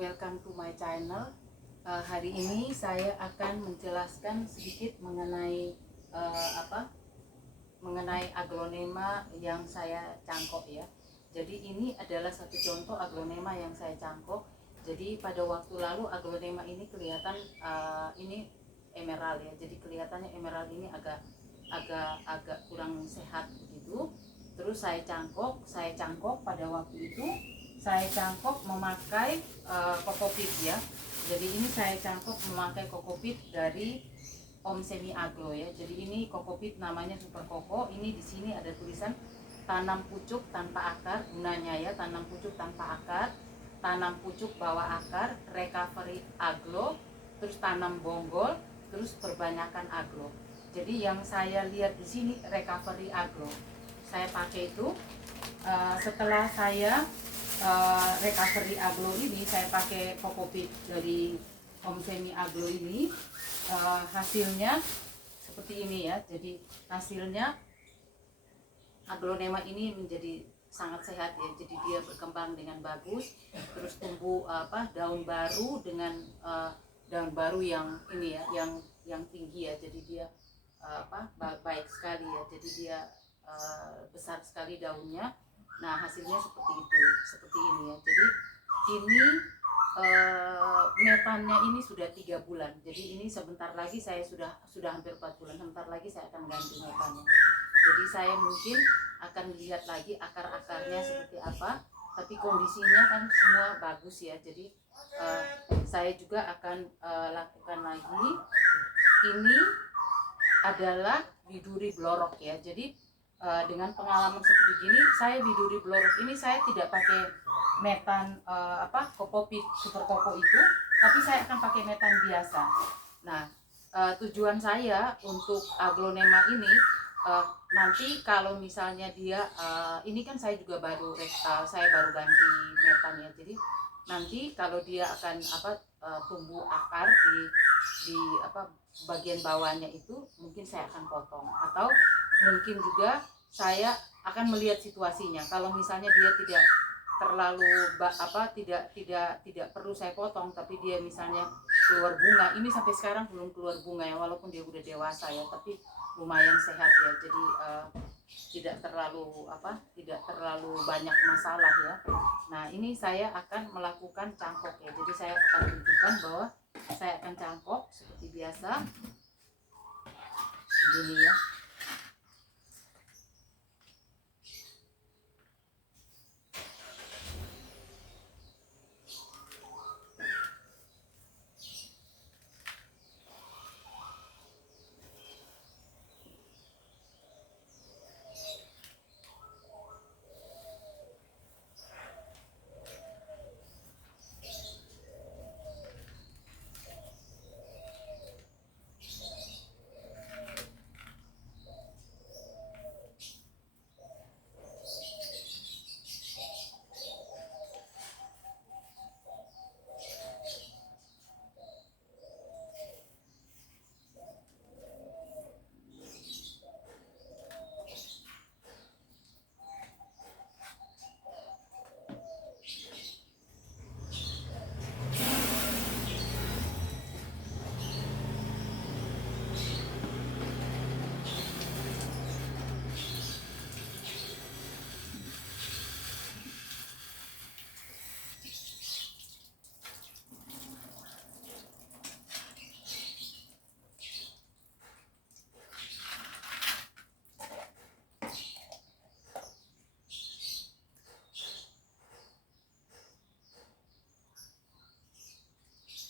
Welcome to my channel. Hari ini saya akan menjelaskan sedikit mengenai mengenai aglonema yang saya cangkok ya. Jadi ini adalah satu contoh aglonema yang saya cangkok. Jadi pada waktu lalu aglonema ini kelihatan ini emerald ya. Jadi kelihatannya emerald ini agak kurang sehat begitu. Terus saya cangkok pada waktu itu saya cangkok memakai kokopit ya. Jadi ini saya cangkok memakai kokopit dari Om Semi Aglo ya. Jadi ini kokopit namanya Super Koko. Ini di sini ada tulisan tanam pucuk tanpa akar, gunanya ya tanam pucuk tanpa akar, tanam pucuk bawah akar, recovery aglo, terus tanam bonggol, terus perbanyakan aglo. Jadi yang saya lihat di sini recovery aglo. Saya pakai itu setelah saya recovery aglo ini, saya pakai kokopit dari Om Semi Aglo ini, hasilnya seperti ini ya. Jadi hasilnya aglonema ini menjadi sangat sehat ya. Jadi dia berkembang dengan bagus, terus tumbuh daun baru dengan daun baru yang ini ya, yang tinggi ya. Jadi dia baik sekali ya. Jadi dia besar sekali daunnya. Nah hasilnya seperti ini ya. Jadi ini metannya ini sudah 3 bulan. Jadi ini sebentar lagi saya sudah hampir 4 bulan. Sebentar lagi saya akan ganti metannya. Jadi saya mungkin akan lihat lagi akar-akarnya seperti apa. Tapi kondisinya kan semua bagus ya. Jadi saya juga akan lakukan lagi. Ini adalah biduri blorok ya. Jadi dengan pengalaman seperti ini, saya biduri blorok ini saya tidak pakai metan kokopit Super Koko itu, tapi saya akan pakai metan biasa. Nah, tujuan saya untuk aglonema ini nanti kalau misalnya dia ini kan saya juga baru ganti metan ya. Jadi nanti kalau dia akan tumbuh akar di bagian bawahnya itu, mungkin saya akan potong, atau mungkin juga saya akan melihat situasinya. Kalau misalnya dia tidak terlalu tidak perlu saya potong, tapi dia misalnya keluar bunga, ini sampai sekarang belum keluar bunga ya, walaupun dia udah dewasa ya, tapi lumayan sehat ya. Jadi tidak terlalu banyak masalah ya. Nah ini saya akan melakukan cangkok ya. Jadi saya akan tunjukkan bahwa saya akan cangkok seperti biasa begini ya.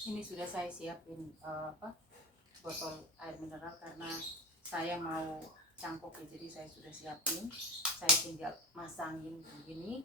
Ini sudah saya siapin botol air mineral karena saya mau cangkok ya. Jadi saya sudah siapin, saya tinggal masangin begini.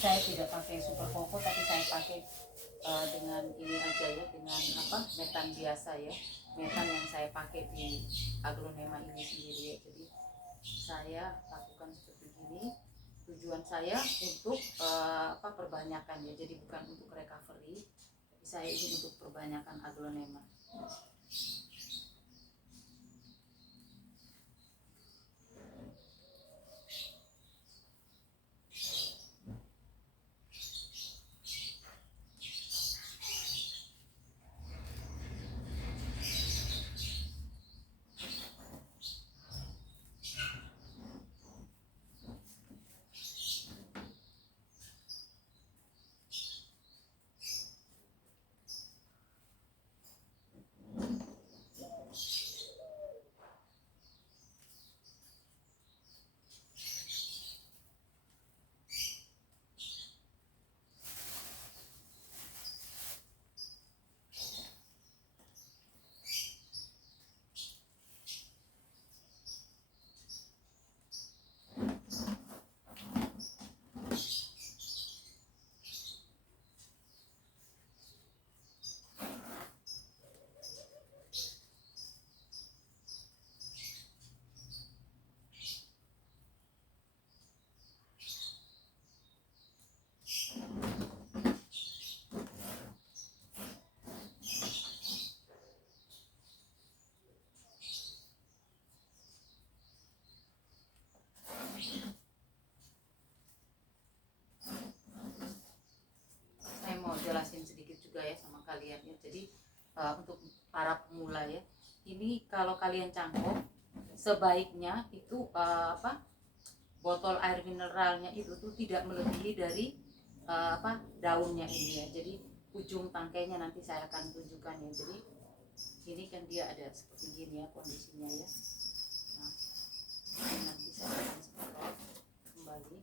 saya tidak pakai super koko, tapi saya pakai dengan ini aja ya, dengan metan biasa ya, metan yang saya pakai di aglonema ini sendiri ya. Jadi saya lakukan seperti ini. Tujuan saya untuk perbanyakan ya, jadi bukan untuk recovery, tapi saya ini untuk perbanyakan aglonema. Jelasin sedikit juga ya sama kalian ya. Jadi untuk para pemula ya, ini kalau kalian cangkok sebaiknya itu botol air mineralnya itu tuh tidak melebihi dari daunnya ini ya. Jadi ujung tangkainya nanti saya akan tunjukkan ya. Jadi ini kan dia ada seperti gini ya kondisinya ya. Nah, ini nanti saya akan semprot kembali.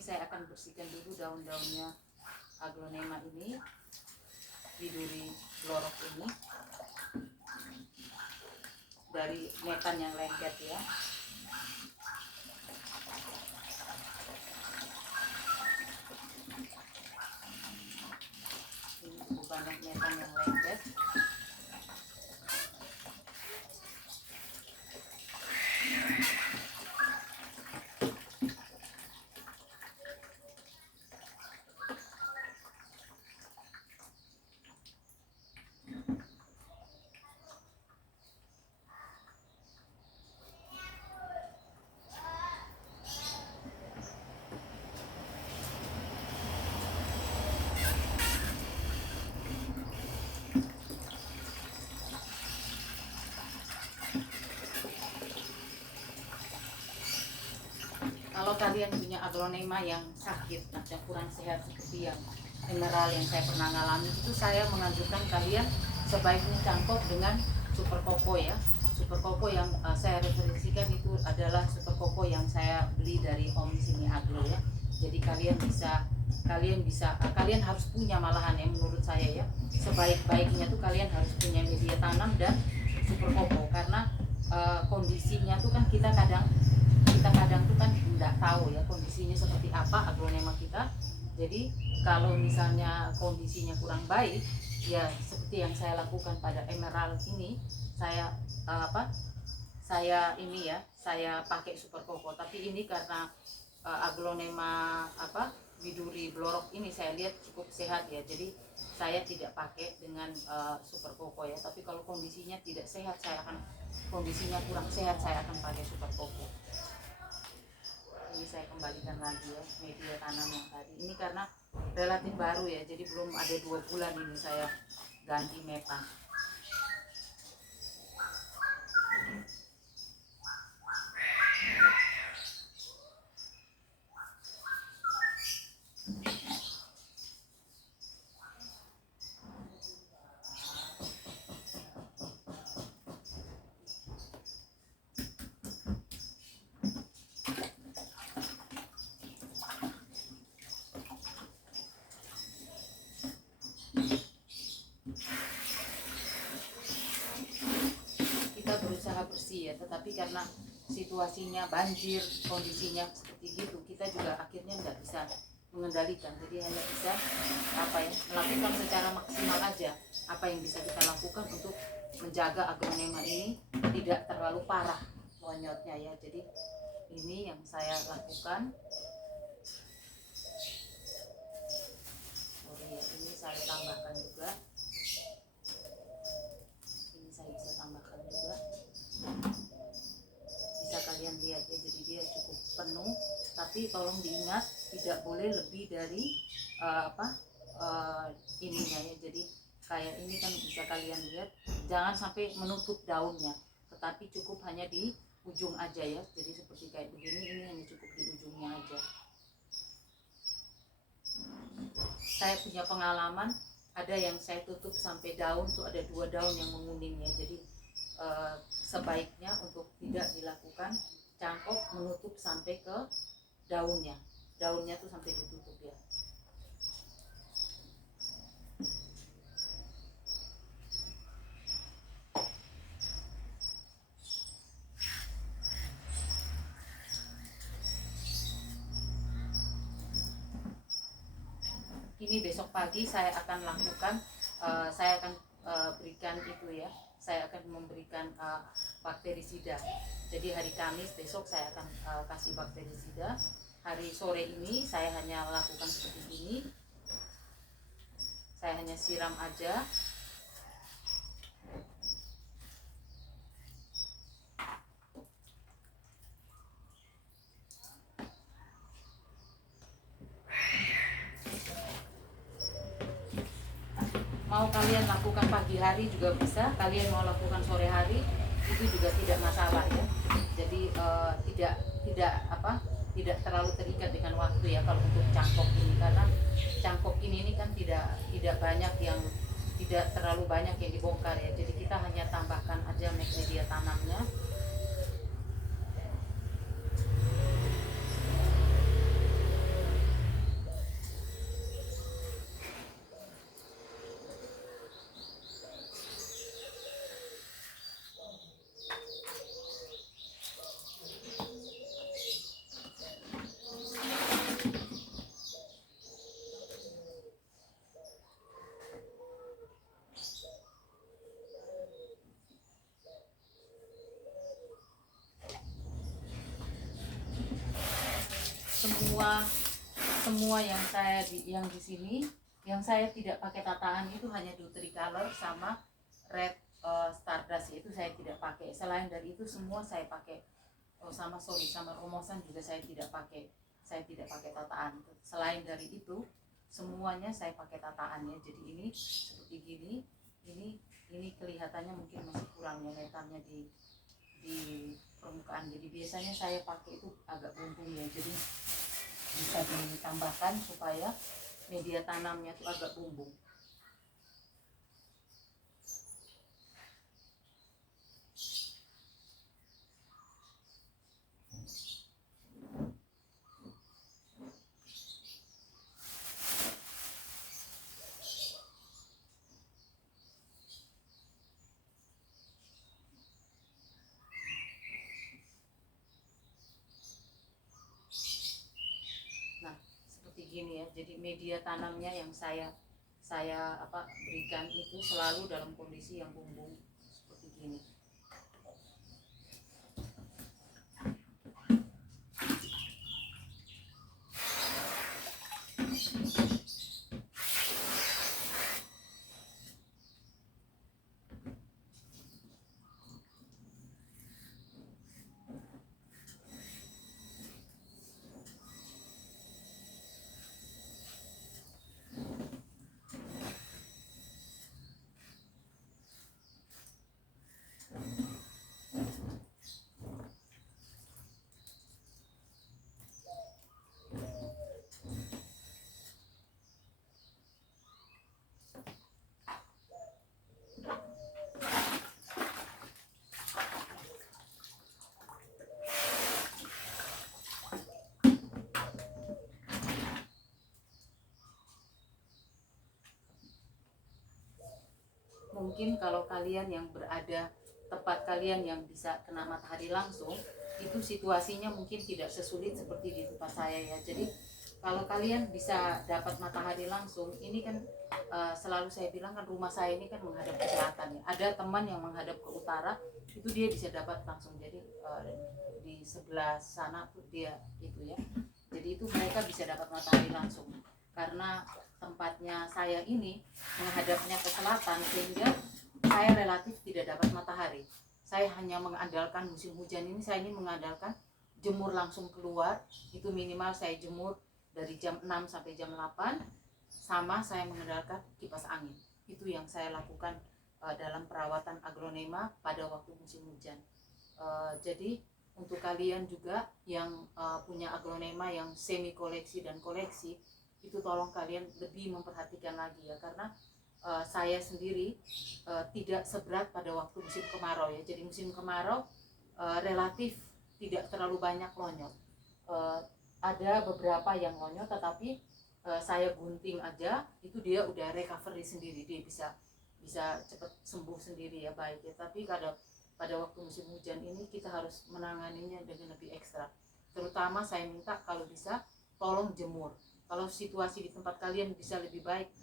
Saya akan bersihkan dulu daun-daunnya aglonema ini, biduri blorok ini, dari metan yang lengket ya. Ini cukup banyak metan yang lengket. Kalau kalian punya aglonema yang sakit, yang kurang sehat seperti yang mineral yang saya pernah ngalami, itu saya menganjurkan kalian sebaiknya cangkok dengan super koko ya. Super koko yang saya referensikan itu adalah super koko yang saya beli dari Om Sini Aglo ya. Jadi kalian harus punya, malahan ya menurut saya ya, sebaik-baiknya tuh kalian harus punya media tanam dan super koko, karena kondisinya tuh kan kita kadang tuh kan tidak tahu ya kondisinya seperti apa aglonema kita. Jadi kalau misalnya kondisinya kurang baik ya, seperti yang saya lakukan pada emerald ini, saya saya pakai super koko. Tapi ini karena aglonema biduri blorok ini saya lihat cukup sehat ya, jadi saya tidak pakai dengan super koko ya. Tapi kalau kondisinya tidak sehat, kondisinya kurang sehat, saya akan pakai super koko. Ini saya kembalikan lagi ya media tanam yang tadi. Ini karena relatif baru ya, jadi belum ada 2 bulan ini saya ganti metan. berusaha bersih ya, tetapi karena situasinya banjir, kondisinya seperti gitu, kita juga akhirnya nggak bisa mengendalikan. Jadi hanya bisa melakukan secara maksimal aja apa yang bisa kita lakukan untuk menjaga aglonema ini tidak terlalu parah monyotnya ya. Jadi ini yang saya lakukan. Sorry ya, ini saya tambahkan juga. Ini saya bisa tambahkan juga. Bisa kalian lihat ya, jadi dia cukup penuh. Tapi tolong diingat tidak boleh lebih dari ininya ya. Jadi kayak ini kan bisa kalian lihat, jangan sampai menutup daunnya, tetapi cukup hanya di ujung aja ya. Jadi seperti kayak begini, ini hanya cukup di ujungnya aja. Saya punya pengalaman, ada yang saya tutup sampai daun tuh ada 2 daun yang menguning ya. Jadi sebaiknya untuk tidak dilakukan cangkok menutup sampai ke daunnya tuh sampai ditutup ya. Ini besok pagi saya akan lakukan, saya akan berikan itu ya, saya akan memberikan bakterisida. Jadi hari Kamis besok saya akan kasih bakterisida. Hari sore ini saya hanya lakukan seperti ini, saya hanya siram aja. Mau kalian lakukan pagi hari juga bisa, kalian mau lakukan sore hari itu juga tidak masalah ya. Jadi tidak terlalu terikat dengan waktu ya kalau untuk cangkok ini, karena cangkok ini kan tidak banyak yang tidak terlalu banyak yang dibongkar ya. Jadi kita hanya tambahkan aja media tanamnya. Semua yang di sini yang saya tidak pakai tataan itu hanya Nutricolor sama Red Stardust, itu saya tidak pakai. Selain dari itu semua saya pakai. Sama Romosan juga saya tidak pakai tataan. Selain dari itu semuanya saya pakai tataan ya. Jadi ini seperti gini, ini kelihatannya mungkin masih kurang ya letarnya di permukaan. Jadi biasanya saya pakai itu agak bumbung ya, jadi bisa ditambahkan supaya media tanamnya itu agak bumbung. Gini ya, jadi media tanamnya yang saya berikan itu selalu dalam kondisi yang bumbung seperti gini. Mungkin kalau kalian yang berada tempat kalian yang bisa kena matahari langsung, itu situasinya mungkin tidak sesulit seperti di tempat saya ya. Jadi kalau kalian bisa dapat matahari langsung, ini kan selalu saya bilang kan rumah saya ini kan menghadap ke selatan ya. Ada teman yang menghadap ke utara, itu dia bisa dapat langsung. Jadi di sebelah sana tuh dia itu ya. Jadi itu mereka bisa dapat matahari langsung. Karena tempatnya saya ini menghadapnya ke selatan, sehingga saya relatif tidak dapat matahari. Saya hanya mengandalkan musim hujan ini, saya ingin mengandalkan jemur langsung keluar. Itu minimal saya jemur dari jam 6 sampai jam 8, sama saya mengandalkan kipas angin. Itu yang saya lakukan dalam perawatan aglonema pada waktu musim hujan. Jadi untuk kalian juga yang punya aglonema yang semi koleksi dan koleksi, itu tolong kalian lebih memperhatikan lagi ya, karena saya sendiri tidak seberat pada waktu musim kemarau ya. Jadi musim kemarau relatif tidak terlalu banyak lonyot. Ada beberapa yang lonyot, tetapi saya gunting aja itu dia udah recovery sendiri, dia bisa cepat sembuh sendiri ya, baik ya. Tapi pada waktu musim hujan ini kita harus menanganinya dengan lebih ekstra. Terutama saya minta kalau bisa tolong jemur. Kalau situasi di tempat kalian bisa lebih baik,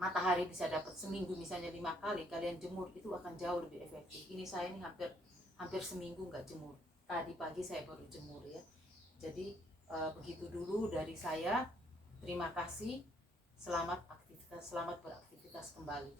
matahari bisa dapat seminggu misalnya 5 kali, kalian jemur itu akan jauh lebih efektif. Ini saya ini hampir seminggu nggak jemur. Tadi pagi saya baru jemur ya. Jadi begitu dulu dari saya. Terima kasih. Selamat beraktivitas kembali.